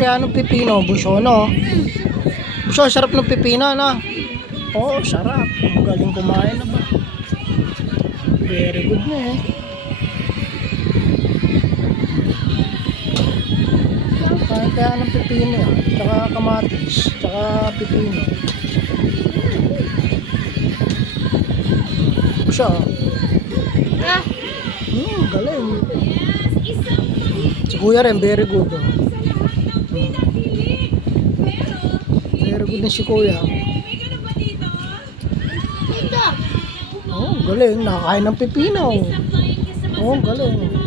kaya ng pipino, buso, no? Buso, sarap ng pipino, no? Oo, sarap. Galing kumain na ba? Very good na eh. Kaya ng pipino yan. Tsaka kamatis. Tsaka pipino. Buso. Galing. Si kuya rin, very good. Oh. Very good na si kuya. Oh, galing. Nakakain ng pipino. Oh, galing.